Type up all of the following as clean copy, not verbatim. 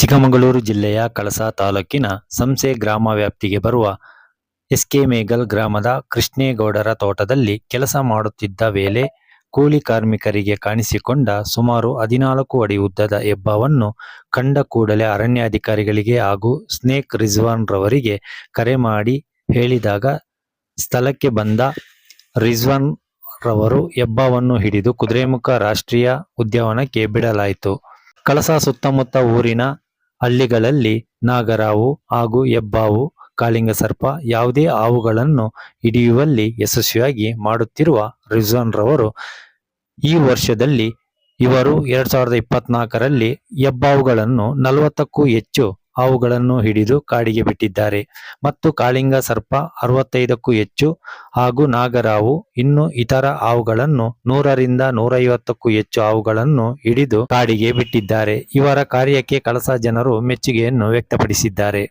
ಚಿಕ್ಕಮಗಳೂರು ಜಿಲ್ಲೆಯ ಕಳಸ ತಾಲೂಕಿನ ಸಂಸೆ ಗ್ರಾಮ ವ್ಯಾಪ್ತಿಗೆ ಬರುವ ಎಸ್ಕೆಮೇಗಲ್ ಗ್ರಾಮದ ಕೃಷ್ಣೇಗೌಡರ ತೋಟದಲ್ಲಿ ಕೆಲಸ ಮಾಡುತ್ತಿದ್ದ ವೇಳೆ ಕೂಲಿ ಕಾರ್ಮಿಕರಿಗೆ ಕಾಣಿಸಿಕೊಂಡ ಸುಮಾರು 14 ಅಡಿ ಉದ್ದದ ಹೆಬ್ಬಾವನ್ನು ಕಂಡ ಕೂಡಲೇ ಅರಣ್ಯಾಧಿಕಾರಿಗಳಿಗೆ ಹಾಗೂ ಸ್ನೇಕ್ ರಿಜ್ವಾನ್ ರವರಿಗೆ ಕರೆ ಮಾಡಿ ಹೇಳಿದಾಗ ಸ್ಥಳಕ್ಕೆ ಬಂದ ರಿಜ್ವಾನ್ ರವರು ಹೆಬ್ಬಾವನ್ನು ಹಿಡಿದು ಕುದುರೆಮುಖ ರಾಷ್ಟ್ರೀಯ ಉದ್ಯಾನವನಕ್ಕೆ ಬಿಡಲಾಯಿತು. ಕಳಸ ಸುತ್ತಮುತ್ತ ಊರಿನ ಹಳ್ಳಿಗಳಲ್ಲಿ ನಾಗರಾವು ಹಾಗೂ ಹೆಬ್ಬಾವು, ಕಾಳಿಂಗಸರ್ಪ ಯಾವುದೇ ಹಾವುಗಳನ್ನು ಹಿಡಿಯುವಲ್ಲಿ ಯಶಸ್ವಿಯಾಗಿ ಮಾಡುತ್ತಿರುವ ರಿಜ್ವಾನ್ ರವರು ಈ ವರ್ಷದಲ್ಲಿ ಇವರು 2024ರಲ್ಲಿ ಹೆಬ್ಬಾವುಗಳನ್ನು 40ಕ್ಕೂ ಹೆಚ್ಚು ಹಾವುಗಳನ್ನು ಹಿಡಿದು ಕಾಡಿಗೆ ಬಿಟ್ಟಿದ್ದಾರೆ ಮತ್ತು ಕಾಳಿಂಗ ಸರ್ಪ 65ಕ್ಕೂ ಹೆಚ್ಚು ಹಾಗೂ ನಾಗರಾವು ಇನ್ನು ಇತರ ಹಾವುಗಳನ್ನು 100ರಿಂದ 150ಕ್ಕೂ ಹೆಚ್ಚು ಹಾವುಗಳನ್ನು ಹಿಡಿದು ಕಾಡಿಗೆ ಬಿಟ್ಟಿದ್ದಾರೆ. ಇವರ ಕಾರ್ಯಕ್ಕೆ ಕಳಸ ಜನರು ಮೆಚ್ಚುಗೆಯನ್ನು ವ್ಯಕ್ತಪಡಿಸಿದ್ದಾರೆ.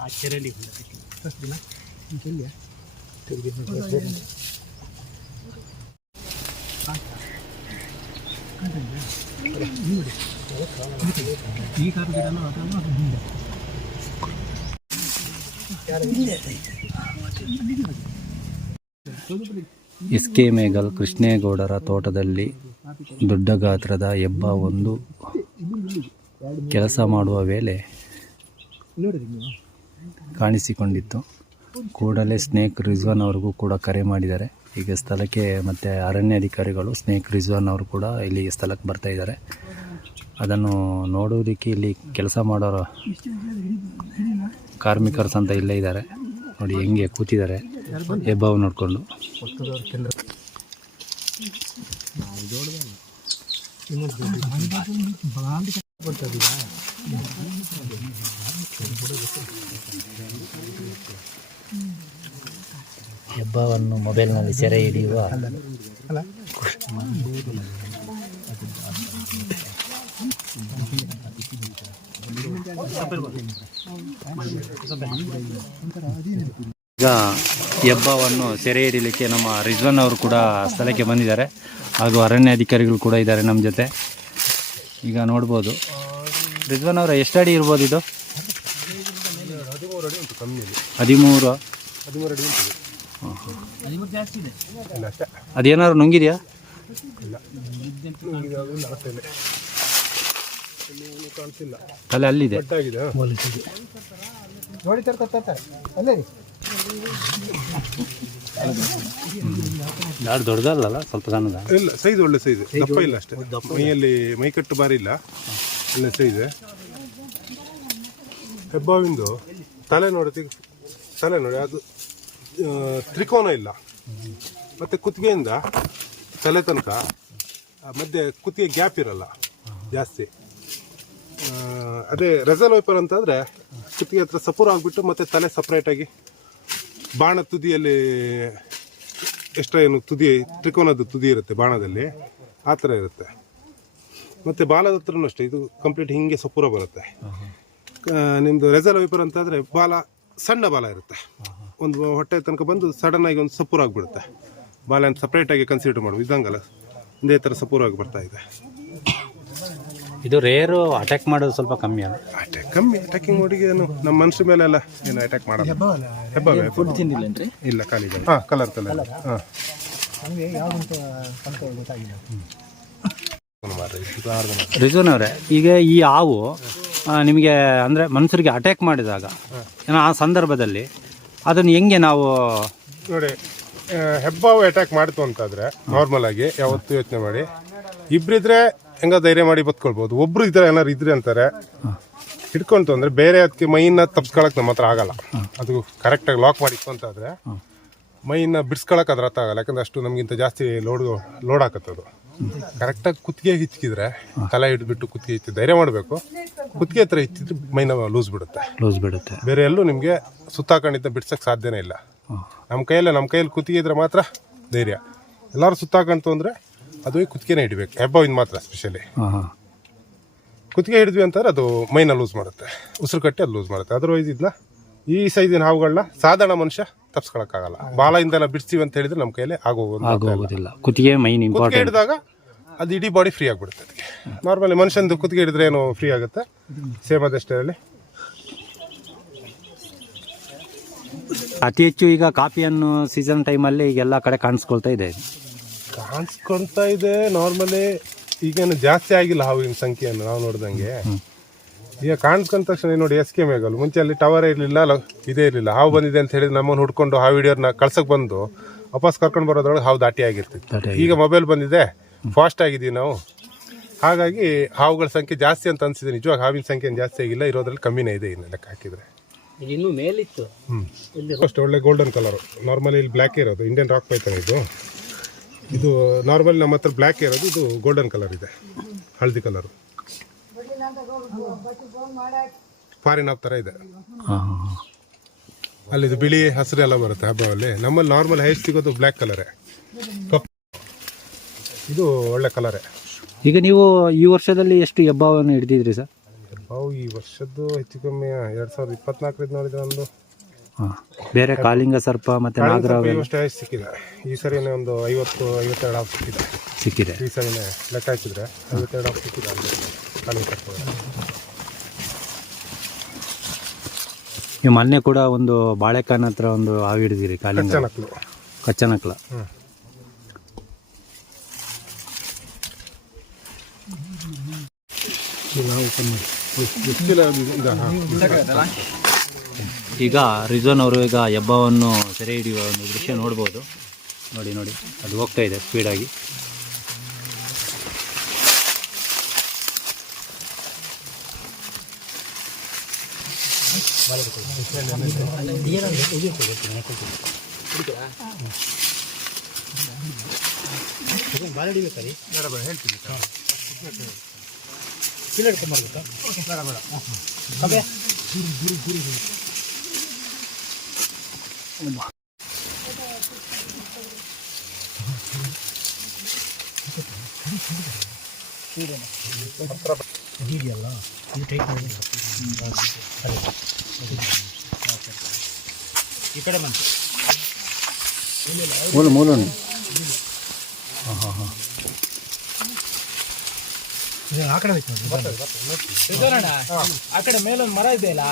ಆ ಚೆರಲ್ಲಿ ಈ ಕಾರಣದಿಂದ ಎಸ್ಕೆಮೇಗಲ್ ಕೃಷ್ಣೇಗೌಡರ ತೋಟದಲ್ಲಿ ದೊಡ್ಡ ಗಾತ್ರದ ಹೆಬ್ಬಾವೊಂದು ಕೆಲಸ ಮಾಡುವ ವೇಳೆ ಕಾಣಿಸಿಕೊಂಡಿತ್ತು. ಕೂಡಲೇ ಸ್ನೇಕ್ ರಿಜ್ವಾನ್ ಅವ್ರಿಗೂ ಕೂಡ ಕರೆ ಮಾಡಿದ್ದಾರೆ. ಈಗ ಸ್ಥಳಕ್ಕೆ ಮತ್ತು ಅರಣ್ಯಾಧಿಕಾರಿಗಳು ಸ್ನೇಕ್ ರಿಜ್ವಾನ್ ಅವರು ಕೂಡ ಇಲ್ಲಿ ಸ್ಥಳಕ್ಕೆ ಬರ್ತಾ ಇದ್ದಾರೆ. ಅದನ್ನು ನೋಡುವುದಕ್ಕೆ ಇಲ್ಲಿ ಕೆಲಸ ಮಾಡೋರು ಕಾರ್ಮಿಕರು ಅಂತ ಇಲ್ಲೇ ಇದ್ದಾರೆ ನೋಡಿ, ಹೆಂಗೆ ಕೂತಿದ್ದಾರೆ ಹೆಬ್ಬಾವು ನೋಡಿಕೊಂಡು. ಹೆಬ್ಬಾವನ್ನು ಮೊಬೈಲ್ನಲ್ಲಿ ಸೆರೆ ಹಿಡಿಯುವ ಈಗ ಹೆಬ್ಬಾವನ್ನು ಸೆರೆ ಹಿಡಿಯಲಿಕ್ಕೆ ನಮ್ಮ ರಿಜ್ವಾನ್ ಅವರು ಕೂಡ ಸ್ಥಳಕ್ಕೆ ಬಂದಿದ್ದಾರೆ ಹಾಗೂ ಅರಣ್ಯಾಧಿಕಾರಿಗಳು ಕೂಡ ಇದ್ದಾರೆ ನಮ್ಮ ಜೊತೆ. ಈಗ ನೋಡ್ಬೋದು ರಿಜ್ವಾನ್ ಅವರ ಎಷ್ಟು ಅಡಿ ಇರ್ಬೋದು ಇದು? 13 ಅಡಿ. ಅದೇನಾದ್ರು ನುಂಗಿದೆಯಾ? ತಲೆ ಅಲ್ಲಿದೆ. ಯಾರು ದೊಡ್ಡದಲ್ಲ, ಸ್ವಲ್ಪ ಸಣ್ಣದ ಇಲ್ಲ, ಸೈಜ್ ಒಳ್ಳೆ ಸೈಜ್, ದಪ್ಪ ಇಲ್ಲ ಅಷ್ಟೇ. ಮೈಯಲ್ಲಿ ಮೈಕಟ್ಟು ಬಾರಿ ಇಲ್ಲ, ಒಳ್ಳೆ ಸೈಜ್. ಹೆಬ್ಬಾವಿಂದು ತಲೆ ನೋಡಿ ಅದು ತ್ರಿಕೋನ ಇಲ್ಲ, ಮತ್ತೆ ಕುತ್ತಿಗೆಯಿಂದ ತಲೆ ತನಕ ಮಧ್ಯೆ ಕುತ್ತಿಗೆ ಗ್ಯಾಪ್ ಇರಲ್ಲ ಜಾಸ್ತಿ. ಅದೇ ರೆಸಲ್ ವೈಪರ್ ಅಂತಂದರೆ ಕುತ್ತಿಗೆ ಹತ್ರ ಸಪೂರ ಆಗಿಬಿಟ್ಟು ಮತ್ತೆ ತಲೆ ಸಪ್ರೇಟಾಗಿ ಬಾಣ ತುದಿಯಲ್ಲಿ ಎಕ್ಸ್ಟ್ರಾ ಏನು ತುದಿ ತ್ರಿಕೋನದ ತುದಿ ಇರುತ್ತೆ ಬಾಣದಲ್ಲಿ, ಆ ಥರ ಇರುತ್ತೆ. ಮತ್ತು ಬಾಲದ ಹತ್ರನೂ ಅಷ್ಟೇ, ಇದು ಕಂಪ್ಲೀಟ್ ಹಿಂಗೆ ಸಪೂರ ಬರುತ್ತೆ. ನಿಮ್ಮದು ರೆಸಲ್ ವೈಪರ್ ಅಂತಂದರೆ ಬಾಲ ಸಣ್ಣ ಬಾಲ ಇರುತ್ತೆ, ಒಂದು ಹೊಟ್ಟೆ ತನಕ ಬಂದು ಸಡನ್ನಾಗಿ ಒಂದು ಸಪೂರ ಆಗಿಬಿಡುತ್ತೆ. ಬಾಲನ್ನು ಸಪ್ರೇಟಾಗಿ ಕನ್ಸಿಡರ್ ಮಾಡುವುದು ಇದ್ದಂಗಲ್ಲ, ಒಂದೇ ಥರ ಸಪೂರ ಆಗಿ ಬರ್ತಾ ಇದೆ. ಇದು ರೇರು, ಅಟ್ಯಾಕ್ ಮಾಡೋದು ಸ್ವಲ್ಪ ಕಮ್ಮಿ ಅಲ್ಲ? ಅಟ್ಯಾಕಿಂಗ್ ಮೋಡಿಗೆ ಏನು ನಮ್ಮ ಮನುಷ್ಯ ಮೇಲೆ ಎಲ್ಲ ಏನು ಅಟ್ಯಾಕ್ ಮಾಡೋದು. ಇಲ್ಲ, ಖಾಲಿ ಕಲರ್ ರಿಜ್ವಾನ್ ಅವರೇ, ಈಗ ಈ ಹಾವು ನಿಮಗೆ ಅಂದರೆ ಮನುಷ್ಯರಿಗೆ ಅಟ್ಯಾಕ್ ಮಾಡಿದಾಗ ಏನೋ ಆ ಸಂದರ್ಭದಲ್ಲಿ ಅದನ್ನು ಹೆಂಗೆ ನಾವು ನೋಡಿ, ಹೆಬ್ಬಾವು ಅಟ್ಯಾಕ್ ಮಾಡ್ತು ಅಂತಾದ್ರೆ ನಾರ್ಮಲ್ ಆಗಿ ಯಾವತ್ತು ಯೋಚನೆ ಮಾಡಿ, ಇಬ್ಬರಿದ್ರೆ ಹೆಂಗ ಧೈರ್ಯ ಮಾಡಿ ಬತ್ಕೊಳ್ಬೋದು. ಒಬ್ರು ಇದ್ರೆ ಏನಾರು ಇದ್ರೆ ಅಂತಾರೆ ಹಿಡ್ಕೊಂತು ಅಂದ್ರೆ ಬೇರೆ ಅದಕ್ಕೆ ಮೈನ ತಪ್ಸ್ಕೊಳಕ್ ನಮ್ಮ ಹತ್ರ ಆಗಲ್ಲ. ಅದು ಕರೆಕ್ಟಾಗಿ ಲಾಕ್ ಮಾಡಿತ್ತು ಅಂತಾದ್ರೆ ಮೈನ ಬಿಡ್ಸ್ಕೊಳಕ್ ಅದ್ರ ಹತ್ರ ಆಗಲ್ಲ, ಯಾಕಂದ್ರೆ ಅಷ್ಟು ನಮಗಿಂತ ಜಾಸ್ತಿ ಲೋಡ್ ಹಾಕತ್ತದು. ಕರೆಕ್ಟಾಗಿ ಕುತ್ತಿಗೆ ಹಿಚ್ಕಿದ್ರೆ ತಲೆ ಹಿಡಿದ್ಬಿಟ್ಟು ಕುತ್ತಿಗೆ ಹಿಚ್ಚಿ ಧೈರ್ಯ ಮಾಡಬೇಕು. ಕುತ್ತಿಗೆ ಹತ್ರ ಹಿಚ್ಚಿದ್ರೆ ಮೈನ ಲೂಸ್ ಬಿಡುತ್ತೆ. ಬೇರೆ ಎಲ್ಲೂ ನಿಮಗೆ ಸುತ್ತಾಕೊಂಡಿದ್ದ ಬಿಡ್ಸಕ್ಕೆ ಸಾಧ್ಯನೇ ಇಲ್ಲ. ನಮ್ಮ ಕೈಯಲ್ಲಿ ಕುತ್ತಿಗೆ ಇದ್ರೆ ಮಾತ್ರ ಧೈರ್ಯ. ಎಲ್ಲರೂ ಸುತ್ತಾಕಂತು ಅಂದರೆ ಅದು ಕುತ್ತಿಗೆನೇ ಹಿಡಿಬೇಕು, ಹೆಬ್ಬಾವಿಂದ ಮಾತ್ರ ಸ್ಪೆಷಲಿ. ಹಾಂ ಹಾಂ. ಕುತ್ತಿಗೆ ಹಿಡಿದ್ವಿ ಅಂತಾರೆ ಅದು ಮೈನ ಲೂಸ್ ಮಾಡುತ್ತೆ, ಉಸಿರು ಕಟ್ಟಿ ಅದು ಲೂಸ್ ಮಾಡುತ್ತೆ. ಅದರ್ವೈಸ್ ಇದನ್ನ ಈ ಸೈಜಿನ ಹಾವುಗಳನ್ನ ಸಾಧಾರಣ ಮನುಷ್ಯ ತಪ್ಸ್ಕೊಳಕ್ಕಾಗಲ್ಲ. ಬಾಲದಿಂದೆಲ್ಲ ಬಿಡಿಸ್ತೀವಿ ಅಂತ ಹೇಳಿದ್ರೆ ನಮ್ಮ ಕೈಯಲ್ಲಿ ಆಗೋಗೋದಿಲ್ಲ. ಕುತ್ತಿಗೆ ಮೈನ್ ಕುತ್ತಿಗೆ ಇಂಪಾರ್ಟೆಂಟ್. ಹಿಡಿದಾಗ ಅದು ಇಡೀ ಬಾಡಿ ಫ್ರೀ ಆಗಿಬಿಡುತ್ತೆ. ಅದಕ್ಕೆ ನಾರ್ಮಲಿ ಮನುಷ್ಯಂದು ಕುತ್ತಿಗೆ ಹಿಡಿದ್ರೆ ಏನು ಫ್ರೀ ಆಗುತ್ತೆ, ಸೇಮ್ ಅದಷ್ಟೇ. ಅತಿ ಹೆಚ್ಚು ಈಗ ಕಾಫಿಯನ್ನು ಸೀಸನ್ ಟೈಮಲ್ಲಿ ಈಗೆಲ್ಲ ಕಡೆ ಕಾಣಿಸ್ಕೊಳ್ತಾ ಇದೆ. ಕಾಣಿಸ್ಕೊಂತ ಇದೆ. ನಾರ್ಮಲಿ ಈಗೇನು ಜಾಸ್ತಿ ಆಗಿಲ್ಲ ಹಾವಿನ ಸಂಖ್ಯೆಯನ್ನು ನಾವು ನೋಡ್ದಂಗೆ. ಈಗ ಕಾಣಿಸ್ಕೊಂಡ ತಕ್ಷಣ ನೋಡಿ SK ಮೇಘಲು ಮುಂಚೆ ಅಲ್ಲಿ ಟವರ್ ಇರಲಿಲ್ಲ, ಇದೇ ಇರಲಿಲ್ಲ. ಹಾವು ಬಂದಿದೆ ಅಂತ ಹೇಳಿದ್ರೆ ನಮ್ಮನ್ನು ಹುಡ್ಕೊಂಡು ಹಾವು ಹಿಡಿಯೋರ್ನ ಕಳ್ಸಕ್ ಬಂದು ವಾಪಸ್ ಕರ್ಕೊಂಡು ಬರೋದ್ರೊಳಗೆ ಹಾವು ದಾಟಿ ಆಗಿರ್ತಿತ್ತು. ಈಗ ಮೊಬೈಲ್ ಬಂದಿದೆ, ಫಾಸ್ಟ್ ಆಗಿದ್ದೀವಿ ನಾವು. ಹಾಗಾಗಿ ಹಾವುಗಳ ಸಂಖ್ಯೆ ಜಾಸ್ತಿ ಅಂತ ಅನ್ಸಿದೆ. ನಿಜವಾಗ ಹಾವಿನ ಸಂಖ್ಯೆ ಜಾಸ್ತಿ ಆಗಿಲ್ಲ, ಇರೋದ್ರಲ್ಲಿ ಕಮ್ಮಿನೇ ಇದೆ ಇನ್ನು ಲೆಕ್ಕ ಹಾಕಿದ್ರೆ. ಇನ್ನು ಮೇಲಿತ್ತು. ಅಷ್ಟು ಒಳ್ಳೆ ಗೋಲ್ಡನ್ ಕಲರ್. ನಾರ್ಮಲಿ ಇಲ್ಲಿ ಬ್ಲ್ಯಾಕ್ ಇರೋದು ಇಂಡಿಯನ್ ರಾಕ್ ಪೈಥಾನ್ ಇದು ನಾರ್ಮಲಿ ನಮ್ಮ ಹತ್ರ ಬ್ಲ್ಯಾಕ್ ಇರೋದು, ಇದು ಗೋಲ್ಡನ್ ಕಲರ್ ಇದೆ, ಹಳದಿ ಕಲರ್, ಫಾರಿನ್ ಆಫ್ ಥರ ಇದೆ. ಅಲ್ಲಿ ಇದು ಬಿಳಿ ಹಸಿರು ಎಲ್ಲ ಬರುತ್ತೆ ಹಬ್ಬದಲ್ಲಿ. ನಮ್ಮಲ್ಲಿ ನಾರ್ಮಲ್ ಹೈಸ್ಟ್ ಸಿಗೋದು ಬ್ಲ್ಯಾಕ್ ಕಲರೇ, ಕಪ್. ಇದು ಒಳ್ಳೆ ಕಲರೇ. ಈಗ ನೀವು ಈ ವರ್ಷದಲ್ಲಿ ಎಷ್ಟು ಹೆಬ್ಬಾವನ್ನು ಹಿಡಿದಿದ್ರಿ ಸರ್? ಹೆಬ್ಬಾವು ಈ ವರ್ಷದ್ದು ಹೆಚ್ಚು ಕಮ್ಮಿ 2024 ನೋಡಿದ್ರೆ ಒಂದು. ಬೇರೆ ಕಾಳಿಂಗ ಸರ್ಪ ಮತ್ತೆ ನಾಗರಾವ ಅಷ್ಟು ಹೈಸ್ಟ್ ಸಿಕ್ಕಿದೆ. ಈ ಸರಿನೇ ಒಂದು 50-52 ಹಾವು ಸಿಕ್ಕಿದೆ. ಈ ಸರಿನೇ ಲೆಕ್ಕ ಹಾಕಿದ್ರೆ 52 ಹಾವು ಸಿಕ್ಕಿದೆ ಕಾಳಿಂಗ ಸರ್ಪ. ನೀವು ಮೊನ್ನೆ ಕೂಡ ಒಂದು ಬಾಳೆಕಾನ್ ಹತ್ರ ಒಂದು ಹಾವು ಹಿಡಿದಿರಿ, ಕಾಳಿಂಗ ಕಚ್ಚನಕ್ಲ. ಈಗ ರಿಜ್ವಾನ್ ಅವರು ಈಗ ಹೆಬ್ಬಾವನ್ನು ಸೆರೆ ಹಿಡಿಯುವ ಒಂದು ದೃಶ್ಯ ನೋಡ್ಬೋದು. ನೋಡಿ ನೋಡಿ, ಅದು ಹೋಗ್ತಾ ಇದೆ ಸ್ಪೀಡಾಗಿ. ಈ ಕಡೆ ಬಂತು ಮೂಲ ಆ ಕಡೆ ಆ ಕಡೆ ಮೇಲೊಂದು ಮರ ಇದೆ ಅಲ್ಲ,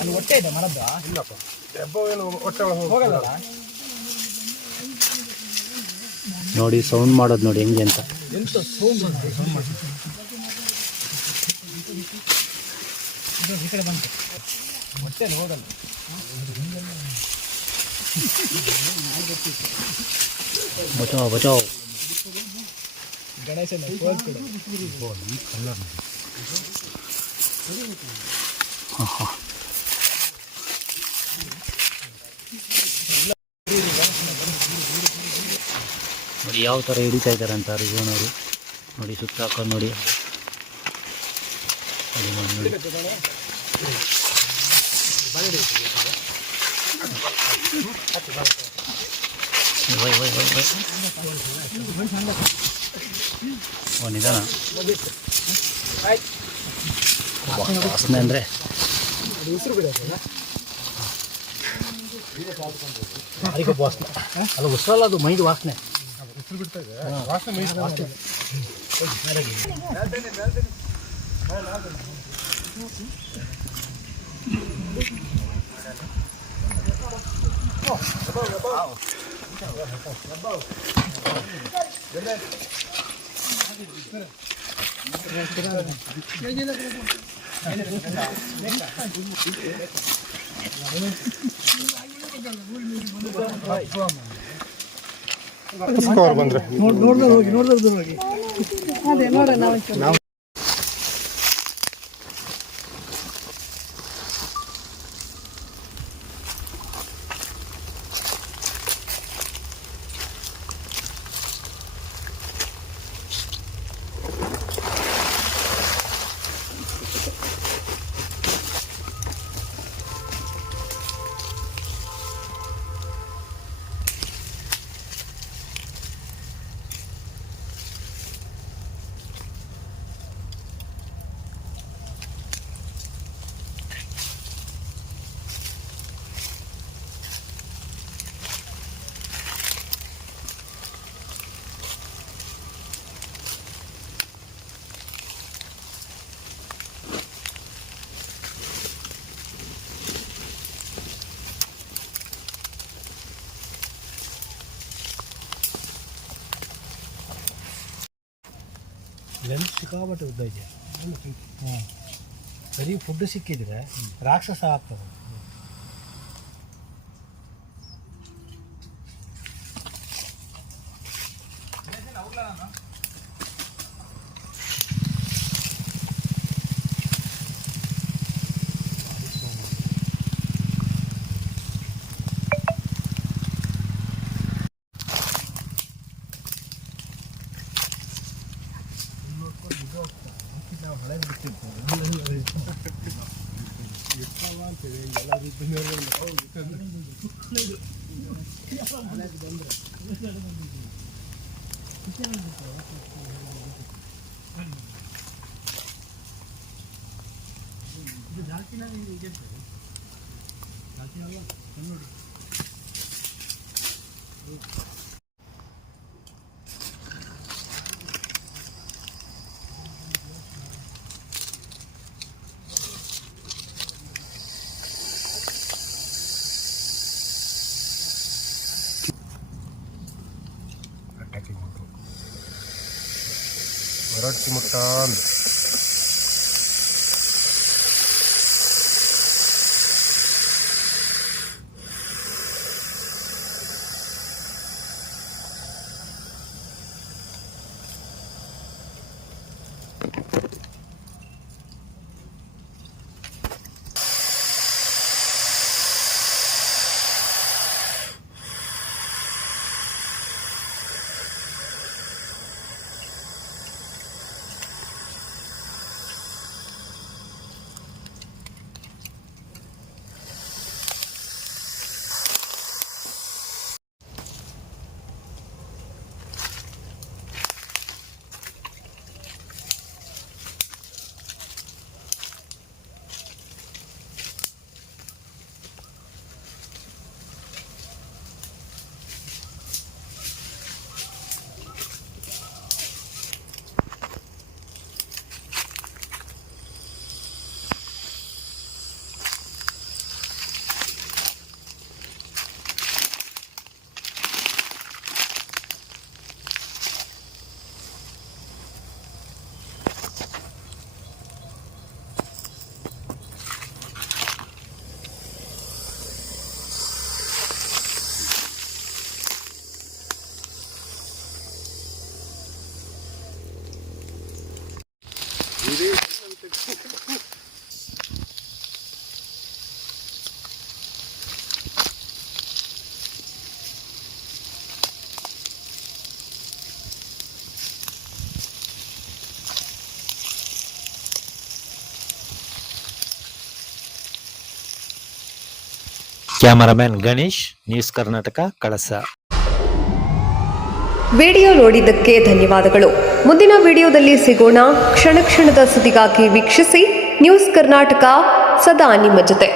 ಅಲ್ಲಿ ಹೊಟ್ಟೆ ಇದೆ ಮರದ. ಇಲ್ಲಪ್ಪ, ಹೆಬ್ಬಾವು ಏನು ಹೊಟ್ಟೆ ಹೋಗಲ್ಲ. ನೋಡಿ ಸೌಂಡ್ ಮಾಡೋದು ನೋಡಿ ಹೆಂಗೆ ಅಂತ. ಎಂತ ಸೌಂಡ್ ಈ ಕಡೆ ಬಂತು, ಹೊಟ್ಟೆ ಹೋಗಲ್ಲ. ಬಚಾವ್ ಬಚಾವ್. ಗಣೇಶನ ನೋಡಿ ಯಾವ ಥರ ಹಿಡಿತಾ ಇದ್ದಾರೆ ಅಂತ ರಿಜ್ವಾನ್ ಅವರು. ನೋಡಿ ಸುತ್ತ ಹಾಕೊಂಡು ನೋಡಿ. ನಿಧಾನ ವಾಸನೆ ಅಂದರೆ ವಾಸನೆ ಅಲ್ಲ, ಉಸಿರಲ್ಲ ಅದು ಮೈದು ವಾಸನೆ. ಉಸಿರು ಬಿಡ್ತಾ ಇದೆ, ವಾಸನೆ ವಾಸನೆ. ಬಂದ್ರೆ ನೋಡಿದ್ರೆ ಲೆಂತ್ ಸಿಕ್ಕಾಪಟ್ಟೆ ಉದ್ದ ಇದೆ. ಹಾಂ, ಸರಿ ಫುಡ್ ಸಿಕ್ಕಿದ್ರೆ ರಾಕ್ಷಸ ಆಗ್ತದೆ. ಹೊರಡ್ತಿ ಮುಟ್ಟ ಅಂದು ಕ್ಯಾಮರಾಮನ್ ಗಣೇಶ್, ನ್ಯೂಸ್ ಕರ್ನಾಟಕ, ಕಳಸ. ವಿಡಿಯೋ ನೋಡಿದ್ದಕ್ಕೆ ಧನ್ಯವಾದಗಳು. ಮುಂದಿನ ವಿಡಿಯೋದಲ್ಲಿ ಸಿಗೋಣ. ಕ್ಷಣ ಕ್ಷಣದ ಸುದ್ದಿಗಾಗಿ ವೀಕ್ಷಿಸಿ ನ್ಯೂಸ್ ಕರ್ನಾಟಕ, ಸದಾ ನಿಮ್ಮ ಜೊತೆ.